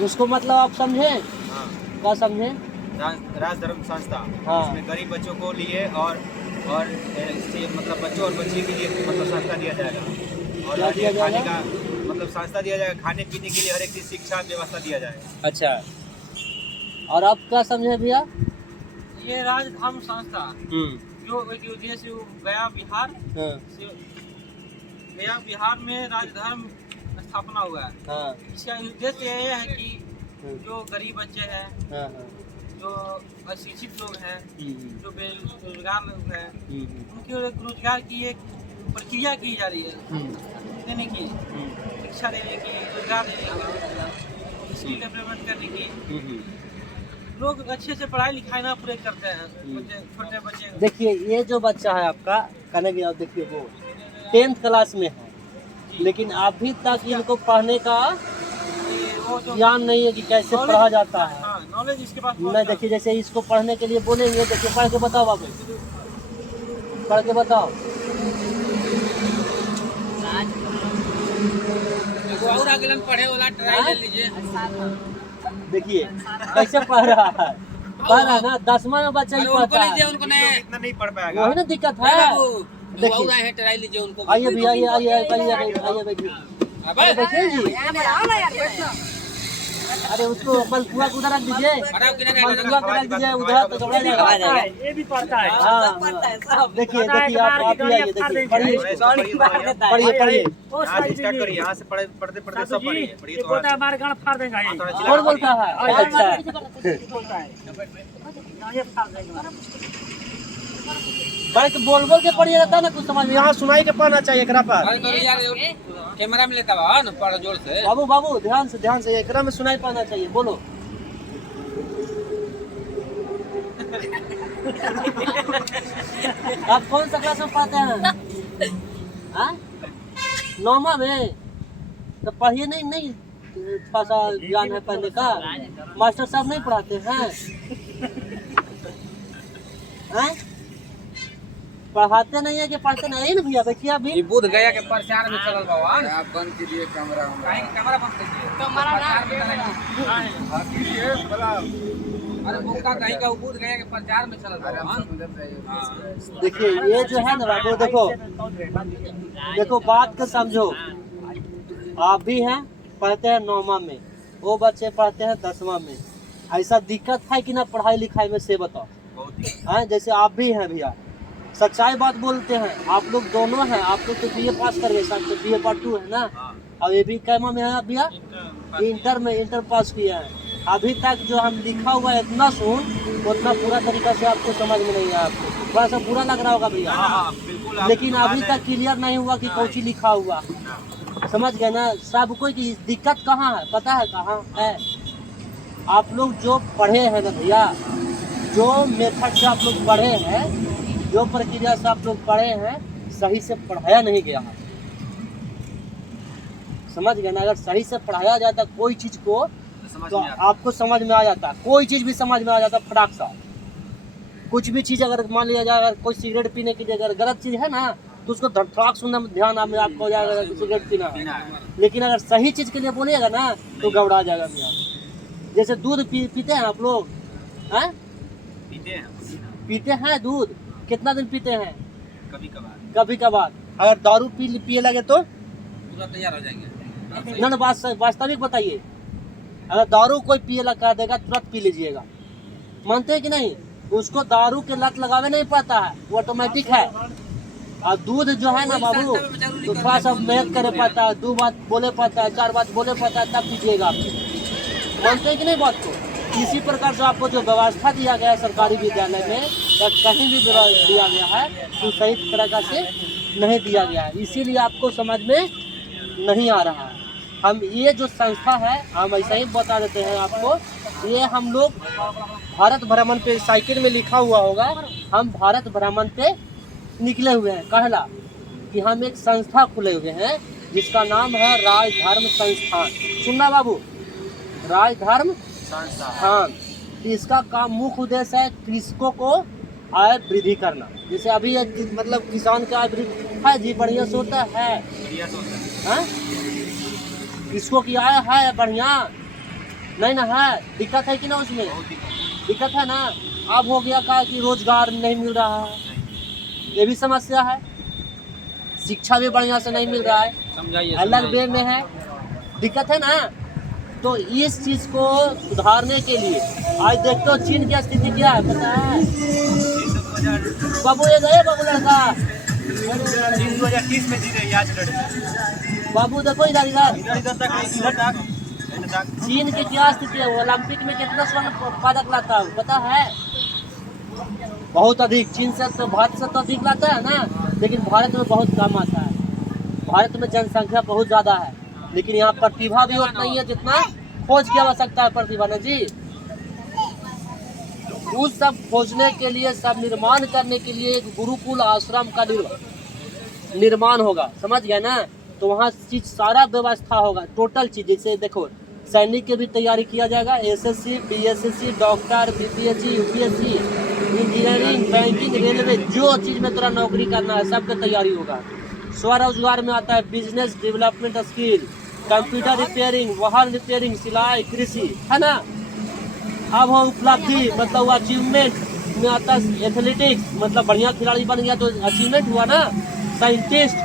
उसको मतलब आप समझे? हाँ, क्या समझे? राजधर्म संस्था। हाँ। इसमें गरीब बच्चों को लिए और इससे मतलब बच्चों और बच्ची के लिए मतलब संस्था दिया जाएगा और क्या दिया खाने जाएगा? का मतलब संस्था दिया जाएगा, खाने पीने के लिए हर एक चीज शिक्षा व्यवस्था दिया जाएगा। अच्छा, और आप क्या समझे भैया? ये राजधर्म संस्था जो एक उद्देश्य गया बिहार हाँ से गया बिहार में राजधर्म स्थापना हुआ है। हाँ इसका उद्देश्य ये है कि हाँ जो गरीब बच्चे हैं, हाँ जो अशिक्षित लोग हैं, हम्म, जो बेरोजगार लोग हैं, हम्म, उनके रोजगार की एक प्रक्रिया की जा रही है देने की, शिक्षा देने की, रोजगार देने की, स्किल डेवलपमेंट करने की। लोग अच्छे से पढ़ाई लिखाई ना पूरे करते हैं, छोटे बच्चे। देखिए ये जो बच्चा है आपका कनेक्ट, आप देखिए वो 10th क्लास में है, लेकिन अभी तक इनको पढ़ने का वो जो ज्ञान नहीं है कि कैसे पढ़ा जाता है। हाँ, नॉलेज इसके पास नहीं, देखिए जैसे इसको पढ़ने के लिए बोलेंगे, देखिए पढ़ के बताओ बाबू, पढ़ के बताओ। और आगे पढ़े वाला ट्राई ले लीजिए। देखिए कैसे पढ़ रहा है, पढ़ रहा है ना, 10वां में बच्चा ही पढ़ता है, उनको इतना नहीं पढ़ पाएगा। वही ना दिक्कत है। देखिए ट्राई लीजिए उनको। आइए भैया, आइए बैठिए, बैठिए जी। अरे उसको मलपुआ को उधर रख दीजिए, मलपुआ को रख दीजिए उधर, तो घबरा जाएगा। ये भी पढ़ता है। हाँ देखिए देखिए आप भी आइए, देखिए पढ़िए। स्टार्ट करिए, यहाँ से पढ़ते पढ़ते सब पढ़िए ये बोलता है हमारे गाँव फाड़ देगा ये। कौन बोलता है? अच्छा बोलता है ये फाड़ देगा। बड़े बोल के पढ़िए, रहता है ना कुछ समझ में। यहाँ सुनाई के पढ़ना चाहिए एकरा पर। कैमरा में लेता हुआ ना, पढ़ जोर से। बाबू ध्यान से एकरा में सुनाई पड़ना चाहिए, बोलो। आप कौन सा क्लास में पढ़ते हैं? हाँ? 9वां में? तो पढ़िए, नहीं थोड़ा सा ज्ञान है पढ़ने का। मास्टर साहब नहीं पढ़ाते हैं? हैं? पढ़ाते नहीं है कि पढ़ते नहीं ना भैया? देखिए अभी बुध गया के प्रचार में चलल बाबा। आप बंद कीजिए कैमरा। कैमरा बंद कीजिए। अरे बुक्का कहीं का बुध गया के प्रचार में चलल बाबा। देखिए ये जो है ना बाबू, देखो बात को समझो। आप भी हैं, पढ़ते हैं 9वां में, वो बच्चे पढ़ते हैं 10वां में। ऐसा दिक्कत है कि ना पढ़ाई लिखाई में, से बताओ। हाँ, जैसे आप भी हैं भैया, सच्चाई बात बोलते हैं। आप लोग दोनों हैं, आप लोग तो BA पास कर गए, साथ में BA पार्ट 2 है ना। अब ये भी कैमा में है आप भैया? इंटर पास किया है। अभी तक जो हम लिखा हुआ है इतना सुन, उतना पूरा तरीका से आपको समझ में नहीं आया। आपको थोड़ा सा बुरा लग रहा होगा भैया, लेकिन अभी तक क्लियर नहीं हुआ कि कौन सी लिखा हुआ। समझ गए ना? सबको की दिक्कत कहाँ है पता है? कहाँ है? आप लोग जो पढ़े हैं ना भैया, जो मेथड से आप लोग पढ़े हैं, जो प्रक्रिया से आप लोग पढ़े हैं, सही से पढ़ाया नहीं गया है। समझ गए ना? अगर सही से पढ़ाया जाता कोई चीज को, तो आपको समझ में आ जाता। कोई चीज भी समझ में आ जाता फटाक सा। कुछ भी चीज अगर मान लिया जाए, अगर कोई सिगरेट पीने की जगह गलत चीज है ना, तो उसको फटाक सुनने में ध्यान में आपको हो जाएगा कि सिगरेट पीना है। लेकिन अगर सही चीज के लिए बोलिएगा ना, तो घबरा जाएगा भैया। जैसे दूध पीते हैं आप लोग? हैं? पीते हैं दूध? कितना दिन पीते हैं? कभी कभार। अगर दारू पिए लगे तो पूरा तैयार हो जाएंगे। ना वास्तविक बताइए। अगर दारू कोई पिए लगा देगा, तुरंत पी लीजिएगा। मानते हैं कि नहीं? उसको दारू के लत लगावे नहीं पाता है, वो ऑटोमेटिक है। और दूध जो है ना बाबू, तो थोड़ा सा मेहनत करे पाता है, 2 बात बोले पाता है, 4 बात बोले पाता है, तब पीजिएगा आप। मानते हैं कि नहीं बात को? इसी प्रकार से आपको जो व्यवस्था दिया गया है सरकारी विद्यालय में या कहीं भी दिया गया है, तो सही तरीका से नहीं दिया गया है, इसीलिए आपको समझ में नहीं आ रहा है। हम ये जो संस्था है, हम ऐसा ही बता देते हैं आपको। ये हम लोग भारत भ्रमण पे, साइकिल में लिखा हुआ होगा, हम भारत भ्रमण पे निकले हुए हैं। कहला कि हम एक संस्था खुले हुए हैं जिसका नाम है राजधर्म संस्थान। सुनना बाबू, राजधर्म संस्थान। इसका काम मुख्य उद्देश्य है कृषकों को आय वृद्धि करना। जैसे अभी मतलब किसान का आय वृद्धि है जी, बढ़िया से होता है। कृषकों की आय है बढ़िया, नहीं ना है, दिक्कत है कि ना उसमें, बहुत दिक्कत दिक्कत है ना। अब हो गया का कि रोजगार नहीं मिल रहा है, ये भी समस्या है। शिक्षा भी बढ़िया से नहीं मिल रहा है, समझाइए अलग वे में है, दिक्कत है ना। तो इस चीज को सुधारने के लिए आज देखते हो चीन की स्थिति क्या है पता है। बाबू ये गए बाबू लड़का, 2030 में जीते आज लड़के बाबू देखो इधर इधर इधर तक चीन की क्या स्थिति है, वो ओलंपिक में कितना स्वर्ण पदक लाता है पता है, बहुत अधिक। चीन से तो भारत से तो अधिक लाता है ना, लेकिन भारत में बहुत कम आता है। भारत में जनसंख्या बहुत ज़्यादा है, लेकिन यहाँ प्रतिभा भी उतना नहीं है जितना खोज की आवश्यकता है प्रतिभा ना जी। उस सब खोजने के लिए, सब निर्माण करने के लिए एक गुरुकुल आश्रम का निर्माण होगा, समझ गए ना। तो वहाँ चीज सारा व्यवस्था होगा, टोटल चीज। जैसे देखो सैनिक की भी तैयारी किया जाएगा, SSC, BSSC, doctor, BPSC, UPSC, engineering, banking, railway, जो चीज में तेरा नौकरी करना है सबका तैयारी होगा। स्वरोजगार में आता है business development skill, computer repairing, वाहन रिपेयरिंग, सिलाई, कृषि, है ना। अब हो उपलब्धि मतलब अचीवमेंट में आता है एथलेटिक्स, मतलब बढ़िया खिलाड़ी बन गया तो अचीवमेंट हुआ ना। साइंटिस्ट,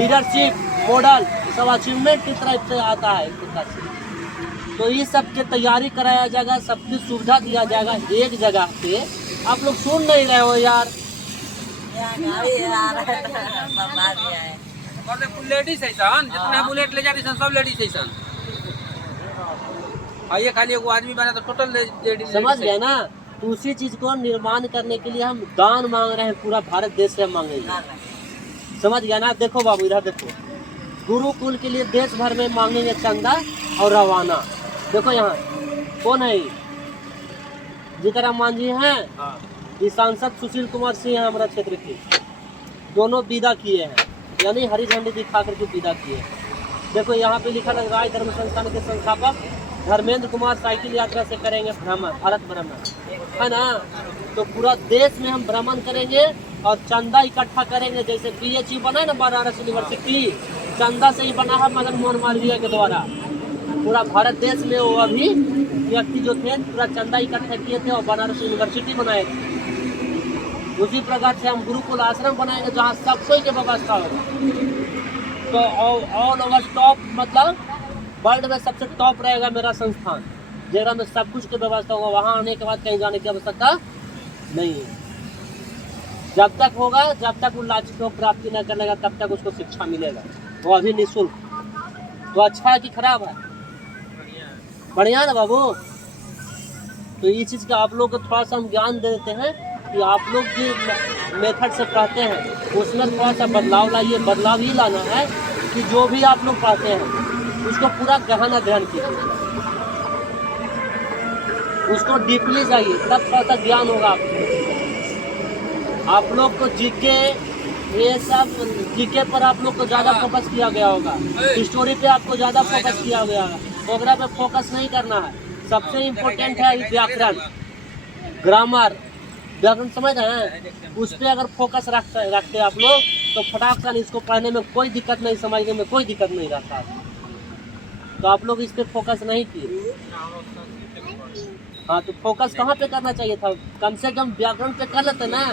लीडरशिप, मॉडल, सब अचीवमेंट की तरफ से आता है एक प्रकार से। तो ये सब की तैयारी कराया जाएगा, सबकी सुविधा दिया जाएगा एक जगह पे। आप लोग सुन नहीं रहे हो यार। लेडीज है सन, जितना बुलेट ले जाती सन सब लेडीज है सन। ये खाली एगो आदमी बना तो टोटल लेडीज। समझ गए ना। तो उसी चीज को निर्माण करने के लिए हम दान मांग रहे हैं, पूरा भारत देश से मांगेंगे, समझ गया ना। देखो बाबू इधर देखो, गुरुकुल के लिए देश भर में मांगेंगे चंदा और रवाना। देखो यहाँ कौन है, जीतराम मांझी हैं, ये सांसद सुशील कुमार सिंह हैं हमारा क्षेत्र के, दोनों विदा किए हैं, यानी हरी झंडी दिखा करके विदा किए हैं। देखो यहाँ पे लिखा है राय धर्म संस्थान के संस्थापक धर्मेंद्र कुमार साइकिल यात्रा से करेंगे भ्रमण, भारत भ्रमण, है ना। तो पूरा देश में हम भ्रमण करेंगे और चंदा इकट्ठा करेंगे। जैसे PHU बना है ना बनारस यूनिवर्सिटी, चंदा से ही बना है मदन मोहन मालवीय के द्वारा। पूरा भारत देश में वो अभी व्यक्ति जो थे पूरा चंदा इकट्ठा किए थे और बनारस यूनिवर्सिटी बनाए थे। उसी प्रकार से हम गुरुकुल आश्रम बनाएंगे जहाँ सब कोई की व्यवस्था होगा। तो ऑल ओवर टॉप मतलब वर्ल्ड में सबसे टॉप रहेगा मेरा संस्थान, जगह में सब कुछ की व्यवस्था होगा। वहाँ आने के बाद कहीं जाने की आवश्यकता नहीं है। जब तक होगा, जब तक वो लक्ष्य को प्राप्ति न कर लेगा तब तक उसको शिक्षा मिलेगा, वो अभी निःशुल्क। तो अच्छा है कि खराब है? बढ़िया ना बाबू। तो ये चीज़ का आप लोग को थोड़ा सा हम ज्ञान दे देते हैं कि आप लोग जो मेथड से पढ़ते हैं उसमें थोड़ा सा बदलाव लाइए। बदलाव ही लाना है कि जो भी आप लोग पढ़ते हैं उसको पूरा गहन अध्ययन कीजिए, उसको डीपली जाइए, तब थोड़ा सा ज्ञान होगा आपको। आप लोग को जीके, ये सब जीके पर आप लोग को ज़्यादा फोकस किया गया होगा, हिस्टोरी पे आपको ज़्यादा फोकस किया गया होगा। प्रोग्राम पे फोकस नहीं करना है। सबसे इम्पोर्टेंट है व्याकरण, ग्रामर, व्याकरण समझ रहे हैं, उस पर अगर फोकस रखते आप लोग तो फटाक से इसको पढ़ने में कोई दिक्कत नहीं, समझने में कोई दिक्कत नहीं रहता। तो आप लोग इस पे फोकस नहीं किए। हाँ, तो फोकस कहाँ पे करना चाहिए था? कम से कम व्याकरण पे कर लेते ना,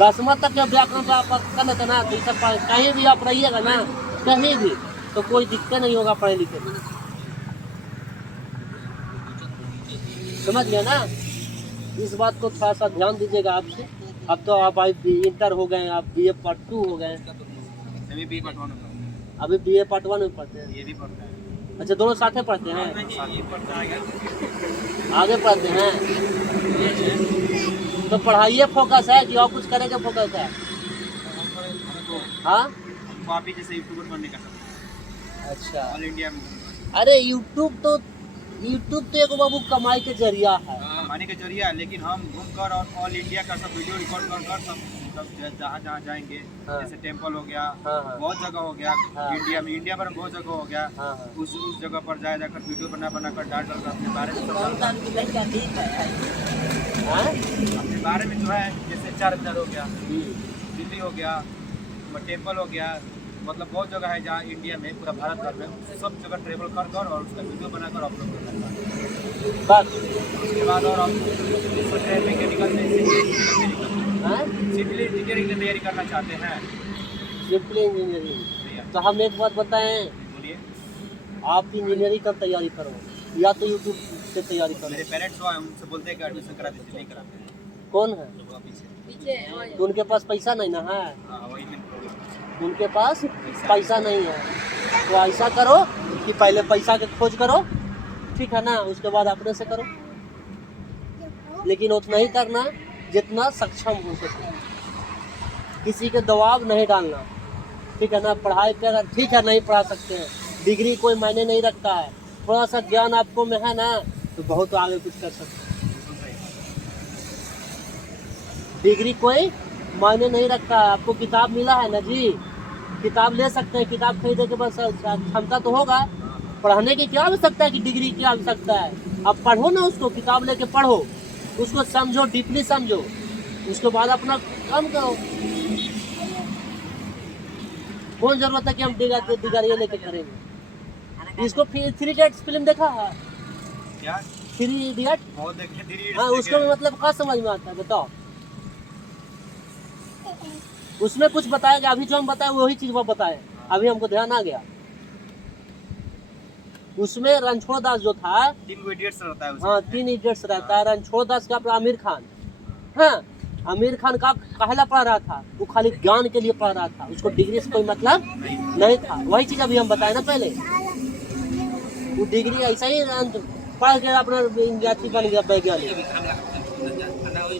10वां तक के व्याकरण पे आप कर लेते ना, तो सब कहीं भी आप रहिएगा ना, कहीं भी, तो कोई दिक्कत नहीं होगा पढ़े लिखे में। समझ गया ना। इस बात को थोड़ा सा ध्यान दीजिएगा आपसे। अब तो आप इंटर हो गए, आप BA पार्ट 2 हो गए, अभी BA पार्ट 1 अभी BA पार्ट 1 में पढ़ते हैं। ये भी पढ़ता है। अच्छा, दोनों साथ पढ़ते हैं, ये पढ़ता है आगे पढ़ते हैं। तो पढ़ाइए फोकस है कि और कुछ करेंगे फोकस है? हाँ, हमको आप ही जैसे यूट्यूबर बनने का सपना। अच्छा। ऑल इंडिया में अरे यूट्यूब तो एक बाबू कमाई के जरिया है, कमाने का जरिया है, लेकिन हम घूमकर और ऑल इंडिया का सब वीडियो रिकॉर्ड कर सब जहाँ जहाँ जाएंगे। हाँ। जैसे टेम्पल हो गया, हाँ। बहुत जगह हो गया, हाँ। इंडिया में बहुत जगह हो गया। हाँ। उस जगह पर जाकर वीडियो बनाकर डाल अपने बारे में हाँ? अपने बारे में जो है, जैसे 4 मीनार हो गया, हम्म। दिल्ली हो गया, टेम्पल हो गया, मतलब बहुत जगह है जहाँ इंडिया में पूरा भारत भर में सब जगह ट्रेवल कर कर और उसका वीडियो बनाकर अपलोड करना है। बस उसके बाद और आप सोच रहे हैं मैकेनिकल में हाँ? सिविल इंजीनियरिंग की तैयारी करना चाहते हैं। Simply engineering. तो हम एक बात बताएं, बोलिए। आप इंजीनियरिंग का तैयारी करो या तो यूट्यूब से तैयारी करो। मेरे पेरेंट्स हुआ है, उनसे बोलते हैं कि एडमिशन करा देते, नहीं कराते हैं। कौन है? तो आप पीछे। तो उनके पास पैसा नहीं ना है, हाँ वही मेन प्रॉब्लम। उनके पास पैसा नहीं है। तो ऐसा करो कि पहले पैसा के खोज करो, ठीक है ना, उसके बाद अपने से करो, लेकिन उतना ही करना जितना सक्षम हो सके, किसी के दबाव नहीं डालना, ठीक है ना। पढ़ाई पे अगर ठीक है नहीं पढ़ा सकते हैं, डिग्री कोई मायने नहीं रखता है, थोड़ा सा ज्ञान आपको में है ना तो बहुत आगे कुछ कर सकते हैं। डिग्री कोई मायने नहीं रखता है। आपको किताब मिला है ना जी, किताब ले सकते हैं, किताब खरीदे के बाद क्षमता तो होगा। पढ़ने की क्या आवश्यकता है कि डिग्री की आवश्यकता है? आप पढ़ो ना, उसको किताब लेके पढ़ो, उसको समझो, डीपली समझो, उसके बाद अपना काम करो। कौन जरूरत है कि हम डिग्री लेके करेंगे? इसको 3 इडियट्स फिल्म देखा है? क्या? 3 इडियट? बहुत देखे, धीरे हाँ, उसका मतलब क्या समझ में आता है बताओ? उसमें कुछ बताएगा, अभी जो हम बताए वही चीज वो बताए, अभी हमको ध्यान आ गया। उसमें रणछोड़ दास जो था, 3 इडियट्स रहता है उसमें। हाँ 3 इडियट्स रहता है। रणछोड़ दास का अपना आमिर खान, हाँ आमिर खान का कहला पढ़ रहा था, वो खाली ज्ञान के लिए पढ़ रहा था, उसको डिग्री से कोई मतलब नहीं था। वही चीज अभी हम बताए ना पहले, वो डिग्री ऐसा ही पढ़ के अपना अथी बन गया, वैज्ञानिक,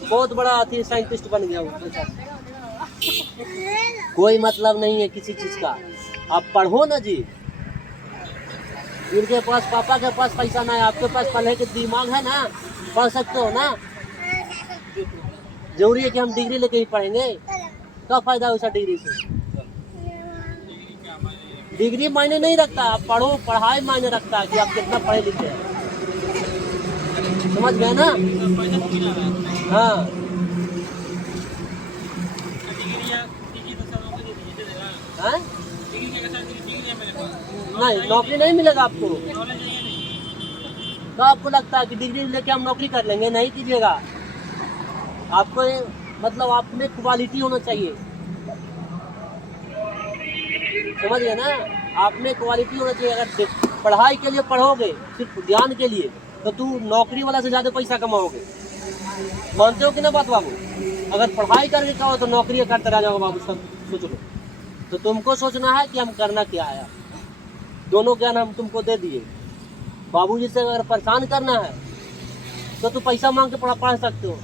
बहुत बड़ा अथी साइंटिस्ट बन गया वो। कोई मतलब नहीं है किसी चीज का। आप पढ़ो ना जी, इनके पास, पापा के पास पैसा ना है, आपके पास पढ़ने के दिमाग है ना, पढ़ सकते हो ना। जरूरी है कि हम डिग्री लेके ही पढ़ेंगे? क्या फायदा है उस डिग्री से? डिग्री मायने नहीं रखता, आप पढ़ो, पढ़ाई मायने रखता है कि आप कितना पढ़े लिखे हैं। समझ गए ना? हाँ हाँ? नहीं, नौकरी नहीं मिलेगा आपको। तो आपको लगता है कि डिग्री लेके हम नौकरी कर लेंगे? नहीं कीजिएगा। आपको मतलब आप में क्वालिटी होना चाहिए, समझ गए ना? आप में क्वालिटी होना चाहिए। अगर पढ़ाई के लिए पढ़ोगे, सिर्फ ज्ञान के लिए, तो तू नौकरी वाला से ज़्यादा पैसा कमाओगे। मानते हो कि ना बात बाबू? अगर पढ़ाई करके कहो तो नौकरी करते रह जाओगे बाबू, सब सोच लो। तो तुमको सोचना है कि हम करना क्या है। दोनों ज्ञान हम तुमको दे दिए। बाबूजी से अगर परेशान करना है तो तू पैसा मांग के पढ़ सकते हो।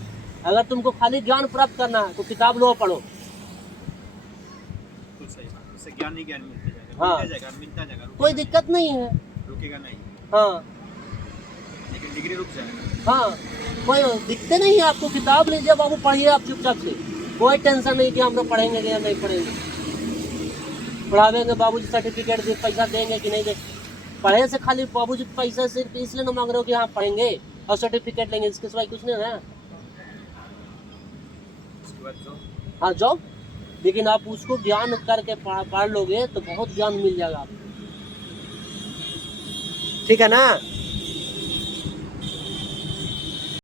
अगर तुमको खाली ज्ञान प्राप्त करना है तो किताब लो, पढ़ो। बिल्कुल सही बात। इससे ज्ञान ही ज्ञान मिलता जाएगा, हाँ। मिलता जाएगा, कोई दिक्कत नहीं है। रुकेगा नहीं, हाँ लेकिन डिग्री रुक जाएगा। हाँ, कोई दिक्कत नहीं है। आपको किताब लीजिए बाबू, पढ़िए आप चुपचाप से, कोई टेंशन नहीं कि हम लोग पढ़ेंगे या नहीं पढ़ेंगे। पढ़ावेंगे बाबूजी, सर्टिफिकेट दे, पैसा देंगे कि नहीं देंगे? पढ़े से खाली बाबूजी पैसा सिर्फ इसलिए ना मांग रहे हो कि हाँ पढ़ेंगे और सर्टिफिकेट लेंगे, इसके सिवाय कुछ नहीं है। उसके बाद जो हाँ जॉब, लेकिन आप उसको ज्ञान करके पढ़ लोगे तो बहुत ज्ञान मिल जाएगा आपको, ठीक है ना?